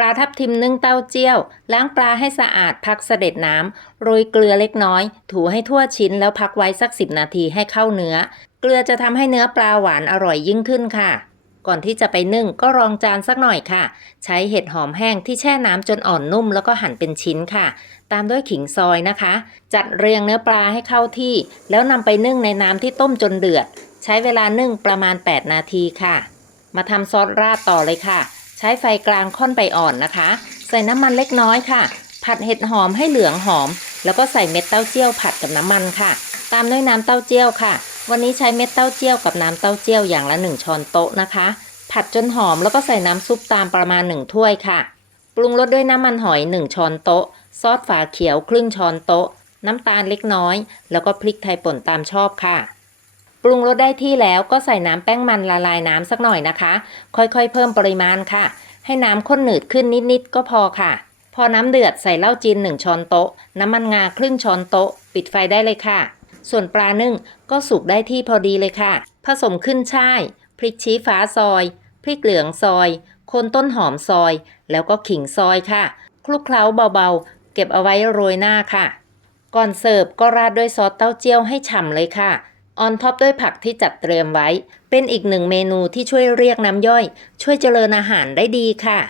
ปลาทับทิมนึ่งเต้าเจี้ยว ล้างปลาให้สะอาดพักเสด็จน้ำโรยเกลือเล็กน้อย ถูให้ทั่วชิ้นแล้วพักไว้สัก 10 นาทีให้เข้าเนื้อ เกลือจะทำให้เนื้อปลาหวานอร่อยยิ่งขึ้นค่ะ ก่อนที่จะไปนึ่งก็รองจานสักหน่อยค่ะ ใช้เห็ดหอมแห้งที่แช่น้ำจนอ่อนนุ่มแล้วก็หั่นเป็นชิ้นค่ะ ตามด้วยขิงซอยนะคะ จัดเรียงเนื้อปลาให้เข้าที่ แล้วนำไปนึ่งในน้ำที่ต้มจนเดือด ใช้เวลานึ่งประมาณ 8 นาทีค่ะ มาทำซอสราดต่อเลยค่ะ ใช้ไฟกลางค่อนไปอ่อนนะคะ ใส่น้ำมันเล็กน้อยค่ะ ผัดเห็ดหอมให้เหลืองหอม แล้วก็ใส่เม็ดเต้าเจี้ยวผัดกับน้ำมันค่ะ ตามด้วยน้ำเต้าเจี้ยวค่ะ วันนี้ใช้เม็ดเต้าเจี้ยวกับน้ำเต้าเจี้ยวอย่างละ 1 ช้อนโต๊ะนะคะ ผัดจนหอมแล้วก็ใส่น้ำซุปตามประมาณ 1 ถ้วยค่ะ ปรุงรสด้วยน้ำมันหอย 1 ช้อนโต๊ะ ซอสฝาเขียวครึ่งช้อนโต๊ะ น้ำตาลเล็กน้อย แล้วก็พริกไทยป่นตามชอบค่ะ ปรุงรสได้ที่แล้วก็ใส่น้ำแป้งมันละลายน้ำสักหน่อยนะคะ ค่อยๆ เพิ่มปริมาณค่ะ ให้น้ำข้นหนืดขึ้นนิดๆก็พอค่ะ พอน้ำเดือดใส่เหล้าจีน1ช้อนโต๊ะ น้ำมันงาครึ่งช้อนโต๊ะ ปิดไฟได้เลยค่ะ ส่วนปลานึ่งก็สุกได้ที่พอดีเลยค่ะ ผสมขึ้นช่ายพริกชี้ฟ้าซอย พริกเหลืองซอยโคนต้นหอมซอย แล้วก็ขิงซอยค่ะ คลุกเคล้าเบาๆ เก็บเอาไว้โรยหน้าค่ะ ก่อนเสิร์ฟก็ราดด้วยซอสเต้าเจี้ยวให้ฉ่ำเลยค่ะ ออนท็อปด้วยผักที่จัดเตรียมไว้ เป็นอีกหนึ่งเมนูที่ช่วยเรียกน้ำย่อย ช่วยเจริญอาหารได้ดีค่ะ